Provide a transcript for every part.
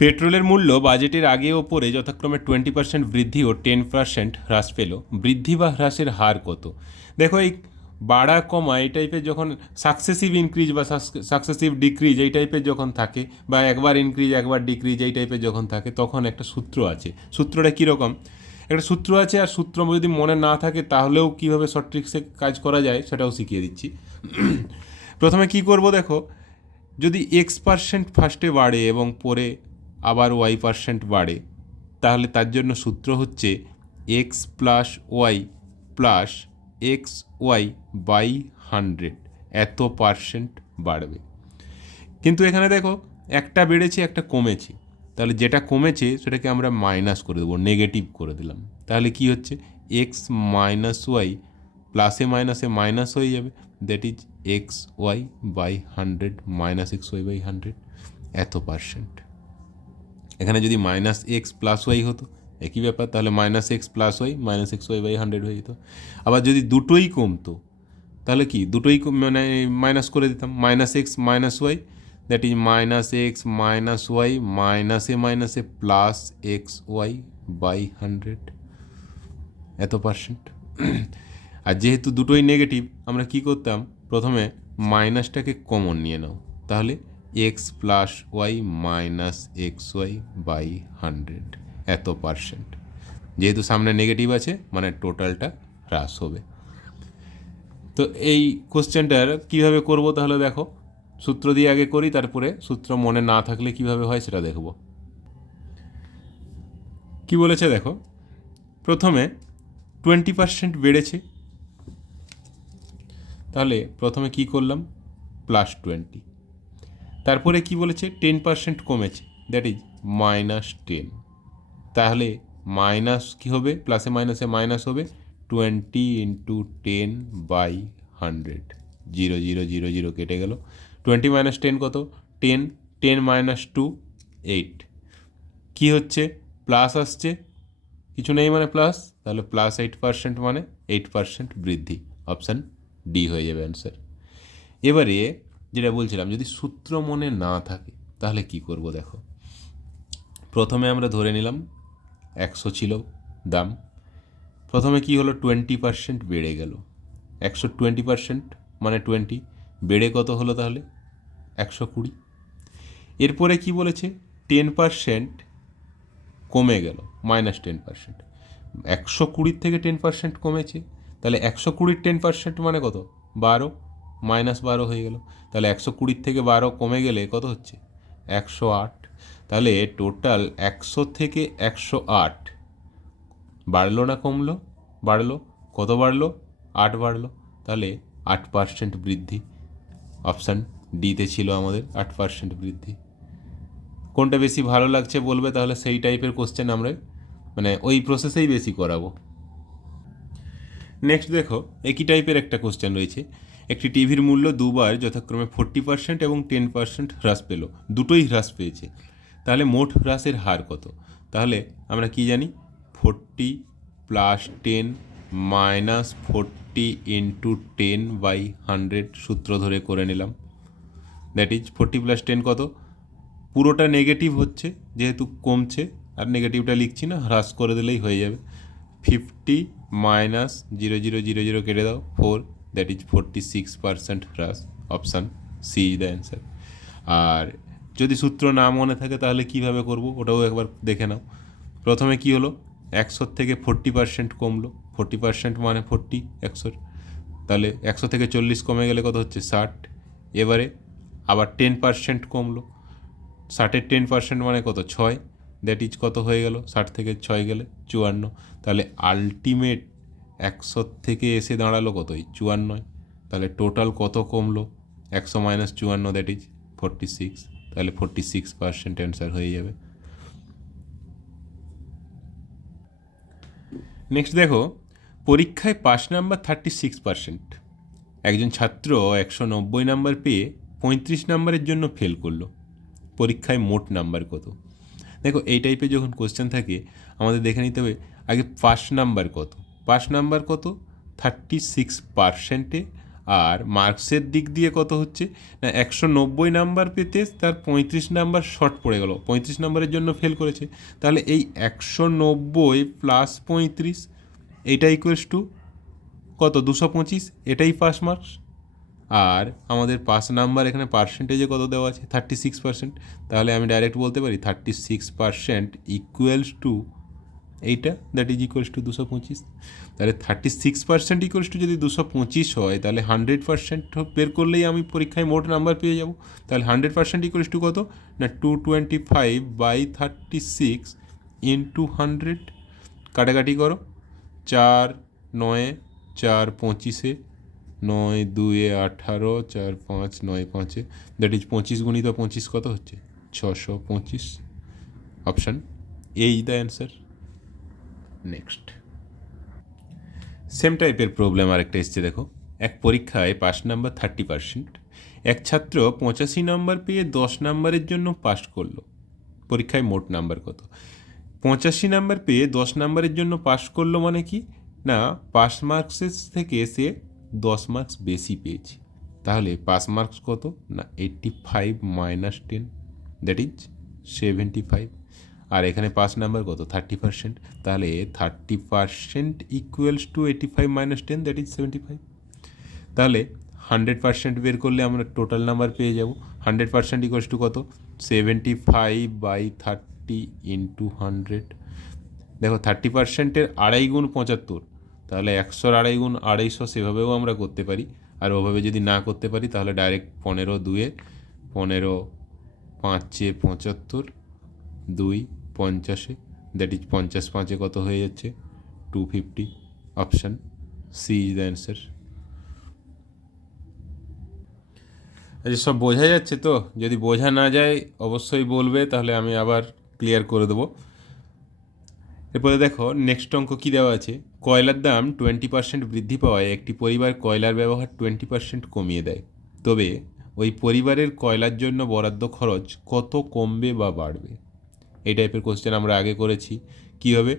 পেট্রোলের মূল্য বাজেটের আগে ও পরে যথাক্রমে টোয়েন্টি পার্সেন্ট বৃদ্ধি ও টেন পার্সেন্ট হ্রাস পেল। বৃদ্ধি বা হ্রাসের হার কত? দেখো, এই বাড়া কমা এই টাইপের যখন সাকসেসিভ ইনক্রিজ বা সাকসেসিভ ডিক্রিজ এই টাইপের যখন থাকে বা একবার ইনক্রিজ একবার ডিক্রিজ এই টাইপের যখন থাকে, তখন একটা সূত্র আছে। সূত্রটা কীরকম? একটা সূত্র আছে আর সূত্র যদি মনে না থাকে তাহলেও কীভাবে শর্ট কাজ করা যায় সেটাও শিখিয়ে দিচ্ছি। প্রথমে কি করব দেখো, যদি এক্স পার্সেন্ট ফার্স্টে বাড়ে এবং পরে আবার ওয়াই পার্সেন্ট বাড়ে। তাহলে তার জন্য সূত্র হচ্ছে x plus y plus x y by hundred এত পার্সেন্ট বাড়বে। কিন্তু এখানে দেখো, একটা বেড়েছে, একটা কমেছে। তাহলে যেটা কমেছে, সেটাকে আমরা মাইনাস করে দেবো নেগেটিভ করে দিলাম। তাহলে কি হচ্ছে? এক্স মাইনাস ওয়াই প্লাসে মাইনাসে মাইনাস হয়ে যাবে। That is x y by hundred minus x y by hundred এত পার্সেন্ট। এখানে যদি মাইনাস এক্স প্লাস ওয়াই হতো, একই ব্যাপার, তাহলে minus x plus y minus x y by hundred হয়ে যেত। আবার যদি দুটোই কমতো, তাহলে কি? দুটোই মানে মাইনাস করে দিতাম। Minus x minus y that is minus x minus y মাইনাসে মাইনাসে plus x y by hundred এত পার্সেন্ট আর যেহেতু দুটোই নেগেটিভ আমরা কি করতাম? প্রথমে মাইনাসটাকে কমন নিয়ে নাও। তাহলে x plus y minus x y by hundred এত পার্সেন্ট যেহেতু সামনে নেগেটিভ আছে মানে টোটালটা হ্রাস হবে। তো এই কোশ্চেনটার কীভাবে করব তাহলে দেখো, সূত্র দিয়ে আগে করি, তারপরে সূত্র মনে না থাকলে কীভাবে হয় সেটা দেখব। কি বলেছে দেখো, প্রথমে টোয়েন্টি পার্সেন্ট বেড়েছে। তাহলে প্রথমে কি করলাম? প্লাস টোয়েন্টি তারপরে কি বলেছে? টেন পার্সেন্ট কমেছে। দ্যাট ইজ মাইনাস টেন তাহলে মাইনাস কী হবে? প্লাসে মাইনাসে মাইনাস হবে। Twenty into ten by hundred zero zero zero zero কেটে গেল। টোয়েন্টি মাইনাস টেন কত? Ten ten minus two eight কী হচ্ছে? প্লাস আসছে। কিছু নেই মানে প্লাস তাহলে প্লাস এইট পার্সেন্ট মানে এইট পার্সেন্ট বৃদ্ধি। অপশান ডি হয়ে যাবে অ্যান্সার এবারে যেটা বলছিলাম, যদি সূত্র মনে না থাকে, তাহলে কি করব দেখো? প্রথমে আমরা ধরে নিলাম একশো ছিল দাম। প্রথমে কি হলো? টোয়েন্টি পার্সেন্ট বেড়ে গেল। একশো টোয়েন্টি পার্সেন্ট মানে টোয়েন্টি, বেড়ে কত হলো তাহলে? একশো কুড়ি। এরপরে কি বলেছে? টেন পার্সেন্ট কমে গেল, মাইনাস টেন পার্সেন্ট। একশো কুড়ির থেকে টেন পার্সেন্ট কমেছে, তাহলে একশো কুড়ির টেন পার্সেন্ট মানে কত? বারো। মাইনাস বারো হয়ে গেল। তাহলে একশো কুড়ির থেকে বারো কমে গেলে কত হচ্ছে? একশো আট। তাহলে টোটাল একশো থেকে একশো আট। বাড়লো না কমলো? বাড়লো। কত বাড়লো? আট বাড়লো। তাহলে আট পার্সেন্ট বৃদ্ধি। অপশান ডিতে ছিল আমাদের আট পার্সেন্ট বৃদ্ধি। কোনটা বেশি ভালো লাগছে বলবে? তাহলে সেই টাইপের কোশ্চেন আমরা মানে ওই প্রসেসেই বেশি করাবো। নেক্সট দেখো, একই টাইপের একটা কোশ্চেন রয়েছে। একটি টিভির মূল্য দুবার যথাক্রমে ফোর্টি পার্সেন্ট এবং টেন পার্সেন্ট হ্রাস পেল। দুটোই হ্রাস পেয়েছে। তাহলে মোট হ্রাসের হার কত? তাহলে আমরা কি জানি? Forty plus ten minus forty into ten by hundred সূত্র ধরে করে নিলাম। That is forty plus ten কত? পুরোটা নেগেটিভ হচ্ছে, যেহেতু কমছে, আর নেগেটিভটা লিখছি না, হ্রাস করে দিলেই হয়ে যাবে। Fifty minus zero zero zero zero কেটে দাও four that is forty six percent হ্রাস option C is the answer আর যদি সূত্র না মনে থাকে তাহলে কীভাবে করব ওটাও একবার দেখে নাও। প্রথমে কি হলো? একশোর থেকে ফোরটি পার্সেন্ট কমলো। ফোরটি পার্সেন্ট মানে ফোরটি একশোর। তাহলে একশো থেকে চল্লিশ কমে গেলে কত হচ্ছে? ষাট। এবারে আবার টেন পার্সেন্ট কমলো। ষাটের টেন পার্সেন্ট মানে কত? ছয়। দ্যাট ইজ কত হয়ে গেল? ষাট থেকে ছয় গেলে চুয়ান্ন। তাহলে আলটিমেট একশো থেকে এসে দাঁড়াল কতই? চুয়ান্নয়। তাহলে টোটাল কত কমলো? একশো মাইনাস চুয়ান্ন দ্যাট ইজ ফোরটি সিক্স তাহলে ফোরটি সিক্স পার্সেন্ট অ্যান্সার হয়ে যাবে। নেক্সট দেখো, পরীক্ষায় pass number thirty six percent একজন ছাত্র একশো নব্বই নাম্বার পেয়ে পঁয়ত্রিশ নাম্বারের জন্য ফেল করল। পরীক্ষায় মোট নাম্বার কত? দেখো, এই টাইপের যখন কোশ্চেন থাকে, আমাদের দেখে নিতে হবে, আগে পাস নাম্বার কত? পাস নাম্বার কত? থার্টি সিক্স পার্সেন্টে আর মার্কসের দিক দিয়ে কত হচ্ছে? না, একশো নব্বই নাম্বার পেতে তার পঁয়ত্রিশ নাম্বার শর্ট পড়ে গেল। পঁয়ত্রিশ নাম্বারের জন্য ফেল করেছে। তাহলে এই একশো নব্বই প্লাস পঁয়ত্রিশ এইটা ইকুয়ালস টু কত? দুশো পঁচিশ, এটাই পাস মার্কস আর আমাদের পাস নাম্বার এখানে পার্সেন্টেজে কত দেওয়া আছে? থার্টি সিক্স পার্সেন্ট তাহলে আমি ডাইরেক্ট বলতে পারি thirty six percent equals to এইটা দ্যাট ইজ ইকুয়ালস টু দুশো পঁচিশ। তাহলে thirty six percent equals to যদি দুশো পঁচিশ হয়, তাহলে হান্ড্রেড পার্সেন্ট বের করলেই আমি পরীক্ষায় মোট নাম্বার পেয়ে যাব। তাহলে হান্ড্রেড পার্সেন্ট ইকুয়ালস টু কত? না two twenty five by thirty six into hundred কাটাকাটি করো। চার, নয়ে, চার, পঁচিশে। নয়, দুয়ে, আঠারো, চার, পাঁচ, নয়, পাঁচে। দ্যাট ইজ পঁচিশ গুণিত পঁচিশ কত হচ্ছে? ছশো পঁচিশ। অপশান এই দ্য অ্যান্সার নেক্সট। সেম টাইপের প্রবলেম আরেকটা এসছে, দেখো। এক পরীক্ষায় পাস নাম্বার থার্টি পার্সেন্ট এক ছাত্র পঁচাশি নাম্বার পেয়ে দশ নাম্বারের জন্য পাস করল। পরীক্ষায় মোট নাম্বার কত? পঁচাশি নাম্বার পেয়ে দশ নাম্বারের জন্য পাস করল মানে কি? না পাস মার্কসের থেকে সে দশ মার্কস বেশি পেয়েছে। তাহলে পাস মার্কস কত? না eighty five minus ten that is seventy five আর এখানে পাঁচ নাম্বার কত? থার্টি পার্সেন্ট তাহলে thirty percent equals to eighty five minus ten that is seventy five তাহলে হান্ড্রেড পার্সেন্ট বের করলে আমরা টোটাল নাম্বার পেয়ে যাব। হান্ড্রেড পার্সেন্ট ইকুয়ালস টু কত? Seventy five by thirty into hundred দেখো থার্টি পার্সেন্টের আড়াই গুণ পঁচাত্তর। তাহলে একশোর আড়াই গুণ আড়াইশো সেভাবেও আমরা করতে পারি। আর ওভাবে যদি না করতে পারি, তাহলে ডাইরেক্ট পনেরো দুয়ে, পনেরো পাঁচে পঁচাত্তর, দুই পঞ্চাশে দ্যাট ইজ পঞ্চাশ পাঁচে কত হয়ে যাচ্ছে? Two fifty option C is the answer আচ্ছা সব বোঝা যাচ্ছে তো? যদি বোঝা না যায়, অবশ্যই বলবে, তাহলে আমি আবার ক্লিয়ার করে দেবো। এরপরে দেখো নেক্সট অঙ্ক কী দেওয়া আছে? কয়লার দাম টোয়েন্টি পার্সেন্ট বৃদ্ধি পাওয়ায় একটি পরিবার কয়লার ব্যবহার টোয়েন্টি পার্সেন্ট কমিয়ে দেয়। তবে ওই পরিবারের কয়লার জন্য বরাদ্দ খরচ কত কমবে বা বাড়বে? এই টাইপের কোশ্চেন আমরা আগে করেছি। কী হবে?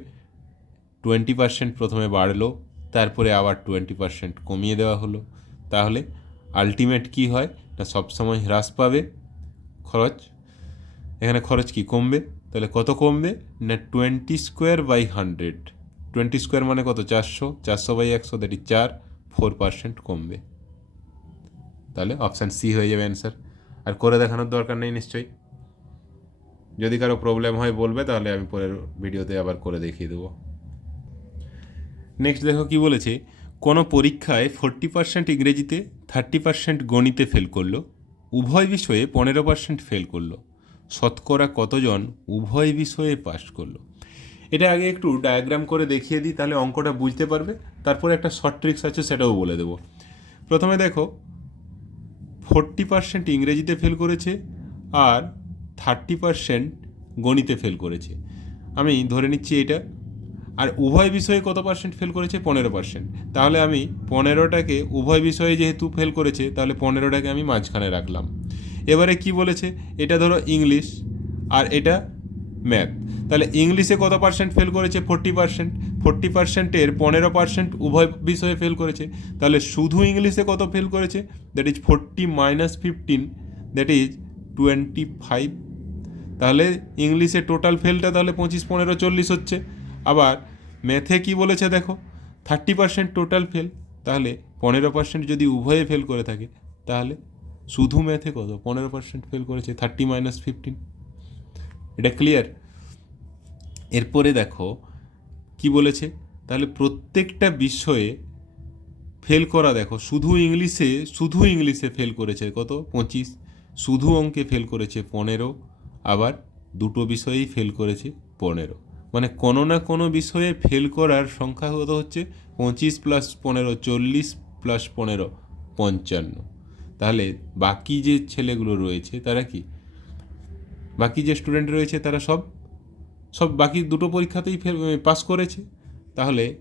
টোয়েন্টি পার্সেন্ট প্রথমে বাড়লো, তারপরে আবার টোয়েন্টি পার্সেন্ট কমিয়ে দেওয়া হলো। তাহলে আলটিমেট কী হয়? না সবসময় হ্রাস পাবে? খরচ? এখানে খরচ কি কমবে? তাহলে কত কমবে? না twenty square by hundred twenty square মানে কত? চারশো। চারশো বাই একশো দ্যাট ইজ চার। ফোর পার্সেন্ট কমবে। তাহলে অপশান সি হয়ে যাবে অ্যান্সার আর করে দেখানোর দরকার নেই নিশ্চয়ই। যদি কারও প্রবলেম হয় বলবে, তাহলে আমি পরের ভিডিওতে আবার করে দেখিয়ে দেবো। নেক্সট দেখো কি বলেছে, কোনো পরীক্ষায় ফোরটি পার্সেন্ট ইংরেজিতে থার্টি পার্সেন্ট গণিতে ফেল করল, উভয় বিষয়ে পনেরো পার্সেন্ট ফেল করল, শতকরা কতজন উভয় বিষয়ে পাস করল? এটা আগে একটু ডায়াগ্রাম করে দেখিয়ে দিই, তাহলে অঙ্কটা বুঝতে পারবে, তারপরে একটা শর্ট ট্রিক্স আছে সেটাও বলে দেবো। প্রথমে দেখো ফোরটি পার্সেন্ট ইংরেজিতে ফেল করেছে, আর থার্টি পার্সেন্ট গণিতে ফেল করেছে। আমি ধরে নিচ্ছি এটা। আর উভয় বিষয়ে কত পার্সেন্ট ফেল করেছে? পনেরো পার্সেন্ট। তাহলে আমি পনেরোটাকে উভয় বিষয়ে যেহেতু ফেল করেছে, তাহলে পনেরোটাকে আমি মাঝখানে রাখলাম। এবারে কি বলেছে? এটা ধরো ইংলিশ আর এটা ম্যাথ। তাহলে ইংলিশে কত পার্সেন্ট ফেল করেছে? Forty percent. ফোরটি পার্সেন্টের পনেরো পার্সেন্ট উভয় বিষয়ে ফেল করেছে। তাহলে শুধু ইংলিশে কত ফেল করেছে? That is forty minus fifteen that is twenty five তাহলে ইংলিশে টোটাল ফেলটা তাহলে পঁচিশ, পনেরো, চল্লিশ হচ্ছে। আবার ম্যাথে কি বলেছে দেখো? থার্টি পার্সেন্ট টোটাল ফেল তাহলে পনেরো পার্সেন্ট যদি উভয়ে ফেল করে থাকে, তাহলে শুধু ম্যাথে কত? পনেরো পার্সেন্ট ফেল করেছে থার্টি মাইনাস ফিফটিন এটা ক্লিয়ার এরপরে দেখো, কি বলেছে? তাহলে প্রত্যেকটা বিষয়ে ফেল করা দেখো, শুধু ইংলিশে শুধু ইংলিশে ফেল করেছে কত? পঁচিশ। শুধু অঙ্কে ফেল করেছে পনেরো। আবার দুটো বিষয়েই ফেল করেছে পনেরো। মানে কোনো না কোনো বিষয়ে ফেল করার সংখ্যা কত হচ্ছে? পঁচিশ প্লাস পনেরো, চল্লিশ প্লাস পনেরো, পঞ্চান্ন। তাহলে বাকি যে ছেলেগুলো রয়েছে, তারা কি? বাকি যে স্টুডেন্ট রয়েছে, তারা সব সব বাকি দুটো পরীক্ষাতেই ফেল পাস করেছে। তাহলে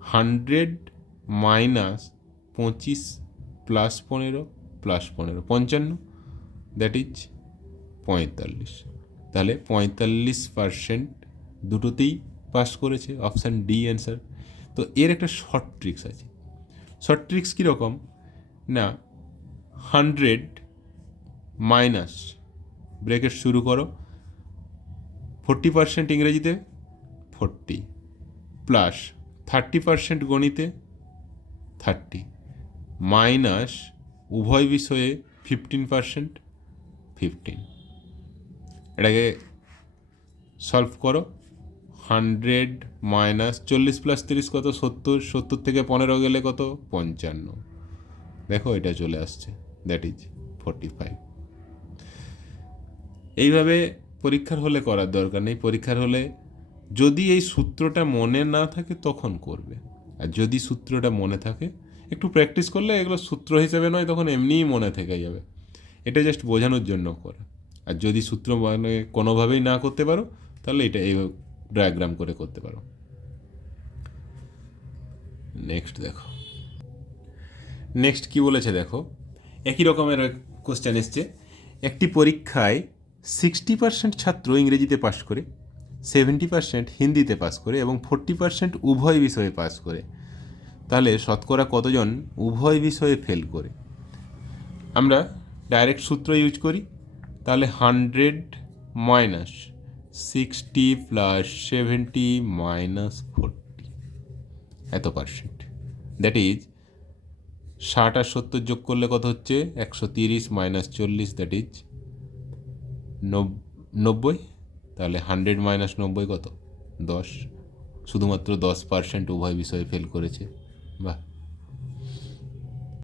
হান্ড্রেড মাইনাস পঁচিশ প্লাস পনেরো প্লাস পনেরো, পঞ্চান্ন দ্যাট ইজ পঁয়তাল্লিশ। তাহলে পঁয়তাল্লিশ পারসেন্ট দুটোতেই পাস করেছে অপশান ডি অ্যান্সার তো এর একটা শর্ট ট্রিক্স আছে। শর্ট ট্রিক্স কীরকম না হান্ড্রেড মাইনাস ব্রেকেট শুরু করো। ফোরটি পার্সেন্ট ইংরেজিতে ফোরটি প্লাস থার্টি পার্সেন্ট গণিতে থার্টি মাইনাস উভয় বিষয়ে ফিফটিন পার্সেন্ট ফিফটিন এটাকে সলভ করো। হান্ড্রেড মাইনাস চল্লিশ প্লাস তিরিশ কত? সত্তর। সত্তর থেকে পনেরো গেলে কত? পঞ্চান্ন। দেখো, এটা চলে আসছে। দ্যাট ইজ ফোরটি ফাইভ এইভাবে পরীক্ষার হলে করার দরকার নেই। পরীক্ষার হলে যদি এই সূত্রটা মনে না থাকে, তখন করবে। আর যদি সূত্রটা মনে থাকে, একটু প্র্যাকটিস করলে এগুলো সূত্র হিসেবে নয়, তখন এমনিই মনে থেকে যাবে। এটা জাস্ট বোঝানোর জন্য করা। আর যদি সূত্র মানে কোনোভাবেই না করতে পারো, তাহলে এটা এই ডায়াগ্রাম করে করতে পারো। নেক্সট দেখো। নেক্সট কি বলেছে দেখো? একই রকমের কোশ্চেন এসছে। একটি পরীক্ষায় সিক্সটি পার্সেন্ট ছাত্র ইংরেজিতে পাশ করে সেভেন্টি পার্সেন্ট হিন্দিতে পাস করে এবং ফোরটি পার্সেন্ট উভয় বিষয়ে পাস করে। তাহলে শতকরা কতজন উভয় বিষয়ে ফেল করে? আমরা ডাইরেক্ট সূত্র ইউজ করি। তাহলে hundred minus sixty plus seventy minus forty. এত পার্সেন্ট। দ্যাট ইজ ষাট আর সত্তর যোগ করলে কত হচ্ছে? একশো তিরিশ মাইনাস চল্লিশ, দ্যাট ইজ নব্বই। তাহলে হান্ড্রেড মাইনাস নব্বই কত? দশ। শুধুমাত্র দশ পার্সেন্ট উভয় বিষয়ে ফেল করেছে। বাহ।